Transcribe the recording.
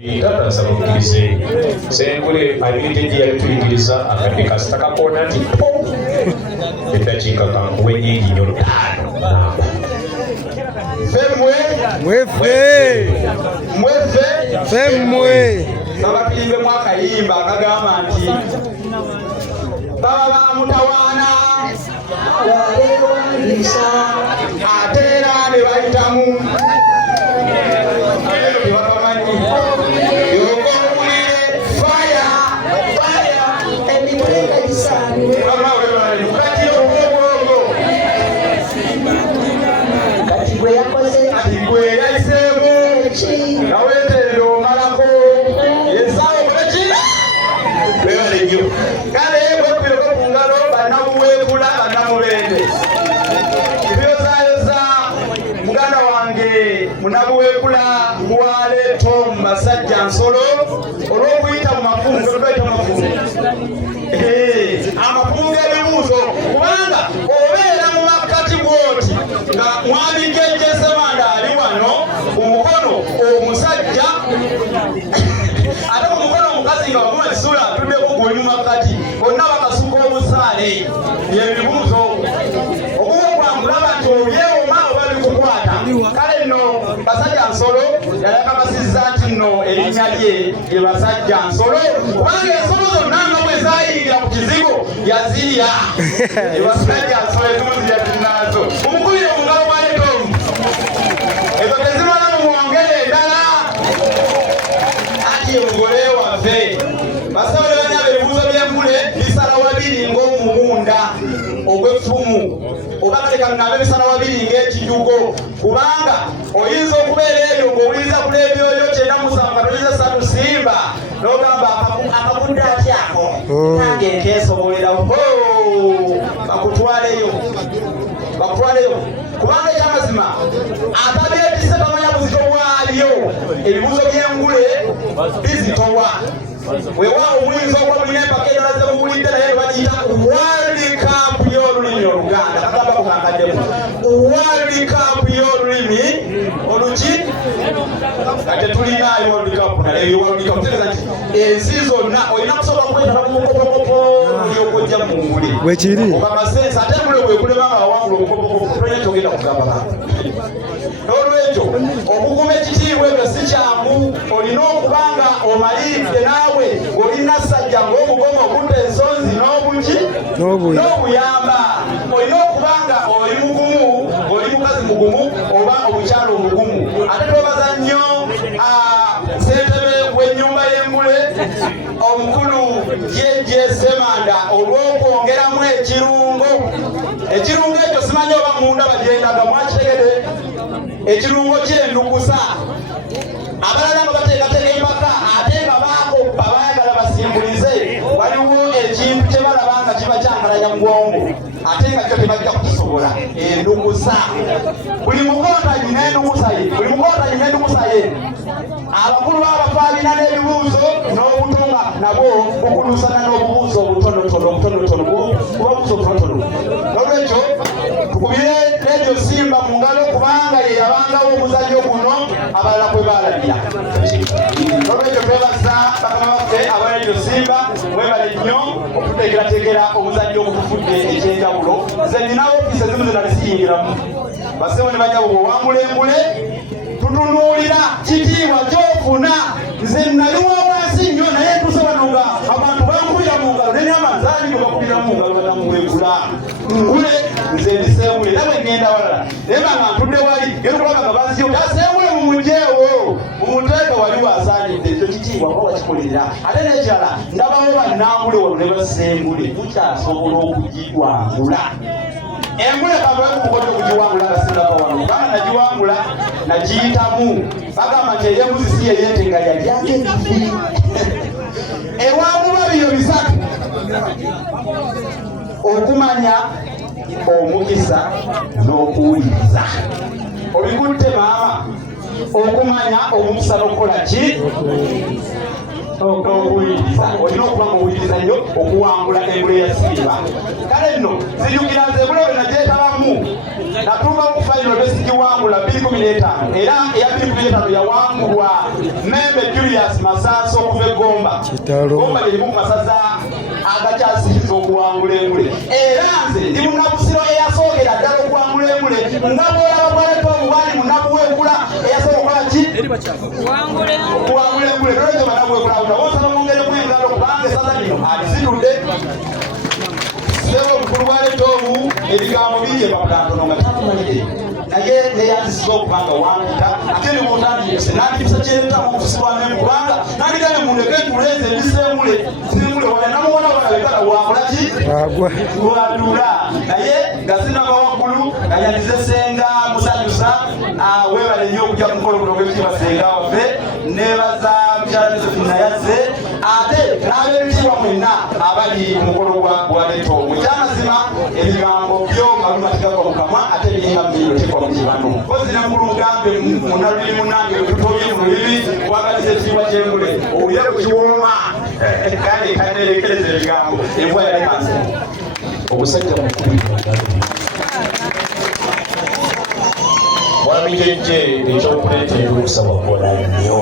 Tata sabukirize sengule abiriteji yalituyigiriza akadde kasita kakoona nti eddakiika kankuwe nyingi nnyo 5 Femmwe nabapirimbemu akayimba akagamba nti baba bamutawaana ate era ne bayitamu tebakamanyi yokoulire faya emitweka gisaaniwe kati obwobwogo kati gwe yakoze kati gwe yayiseemu naweeterera omalako yesaawo muleki bebale nnyo kale bwepireko ku ngalo bannamuweekula bannamubende ebyozayoza muganda wange munabuweekula gwale Tom Basajja Nsolo olw'okuyita mu mafungu tolwayita mafungu amafungu g'ebibuuzo kubanga obeera mu makkati bwoti nga mwami Jeje Ssemanda ali wano ku mukono omusajja ate ku mukono omukazi nga wamuwa kisula atuddeko guli mu makkati bonna bakasuka omusaale byebibuuzo okuba kwamulaba nti obyewoma oba bikukwata kale nno Basajja Nsolo yayakakasizza nti nno erinnya lye ye Basajja Nsolo kubanga ensolo zonna nga bwe zayingira ku kizigo yazirya Basajja Nsolo ezimu ziyatinazo omukubire mu ngalo bwa Tom ezo tezimala mu mwongere endala ati omugole waffe basawo banyaba ebibuuzo by'engule bisala wabiri ng'omugunda ogw'effumu oba kaleka ng'abe bisala wabiri ng'ekijugo kubanga oyinza okubeera eyo ng'owuliza ku leebyoyo 97.3 Simba n'ogamba akagudde atyako nange nkeesobolerawo bakutwaleyo kubanga ekyamazima atabyetise tamanya buzito bwabyo ebibuuzo by'engule bizitowa weewaawo omuyinza okuba mulina empaka endala ze mubulidde naye ne bagiyita World Cup y'olulimi Oluganda kagamba kukankaddemu World Cup y'olulimi oluki ate tulinayo World Cup naye World Cup tegeeza nti ensi zonna olina kusooka kwetala mu mukopokopo olyokwojja mu ngule wekiri obamasensi ate ngule bwekulema nga wawangula omukopokopo tolina kyogenda kugamba bantu n'olwekyo okuguma ekitiibwa ebyo si kyangu olina okubanga omalidde naawe ng'olina sajja ng'omugomo okutta ensonzi n'obuyamba olina okubanga oli mugumu oli mukazi mugumu oba omukyalo omugumu ate twebaza nnyo ssentebe w'ennyumba y'engule omukulu Jeje Ssemanda olw'okwongeramu ekirungo ekyo simanyi oba munda bagyendaga mwakitegede ekirungo ky'endukusa abalala nga bateekateeka empaka ate nga baakoppa baayagala basimbulize waliwo ekintu kye balaba nga kiba kyankalanya mugongo ate nga kyo tebajja kukisobola endukusa buli mukontanyi n'endukusa ye abakulu b'abafa alina n'ebibuuzo n'obutumwa nabwo bukulusana n'obubuuzo obutonotono kubabuuzo obutonotono n'olwekyo tukubire Radio Simba mu ngalo kubanga ye yabangawo omuzannyo guno abalala kwe baalabira n'olwekyo twebaza bakama baffe aba Radio Simba mwebale nnyo okuteekerateekera omuzannyo ogutufudde ekyenjawulo nze nina ofiisi ezimu ze nali siyingiramu basebo ne banyabo bwewangula engule tutunuulira kitiibwa kyofuna nze naliwo wansi nnyo naye tusobola nga abantu bankubira mu ngalo nenyamanzaali bwe bakubira mu ngalo banamuweekula ngule nze ndiseemule era bwe ngenda walala naye banga ntudde wali getukulaba nga banziyo taseemule mu mujeewo mumuteeka wali wasaanidde ekyo kitiibwa ko wakikolerera ate n'ekirala ndabawo bannambule wano ne basengule tukyasobola okugiwangula engule kabakukoto okugiwangula agasingako wano kubanga nagiwangula nagiyitamu bagamba nti ey'embuzi si yeyente nga yalyako ebifi ewangulwa bino bisatu okumanya omukisa n'okuwuliriza obikutte maama okumanya omukisa n'okukola ki okuwuliriza olina okuba ngaowuliriza nnyo okuwangula engule ya Silver. Kale nno zijjukira nze engule bwe nagyetabamu natuuka ku final tesigiwangula 2015 era eya 2015 yawangulwa Membe Julius Masaso okuva e Gomba. Gomba lyerimu ku masaza agakyasinza okuwangula engule era nze ndi munnabusiro eyasookera ddala okuwangula engule nga bwolaba bwaleta omubali munnabuweekula eyasooka okukola ki okuwangula engule nolwekyo banabuweekula wosaba mwongeremu engalo kubanga esaza lino alizitudde sebo olukulu bwaleta obu ebigambo biri ebabulantono nga takumalire naye neyanzisiza okubanga wampita ate nebwotandikise nandikisa kyeretamu okusibwamu kubanga nandigane mundeke tuleze ebisengule singule wala namuwona walabekala wakolaki wadula naye nga sinaba waggulu ganyandize senga musanyusa webale nnyo okujja ku mukolo guno gw'ekitiibwa senga waffe nebaza mukyala Josephine yazze ate n'ab'ebitiibwa mwenna abali ku mukolo gwa leto mukyamazima ebigambo byo maluma tigagwa mu kamwa ate ebiringa mubiro tekwa mu kibano kozi namukulu mugambe munalulimi munange wetutobye mu lulimi wagaliza ekitiibwa ky'engule owulire ku kiwooma kandi kanerekereza ebigambo embwa yalekanse omusajja mukulu mwami Jeje ekyokuleeta ebirukusa wakola nnyo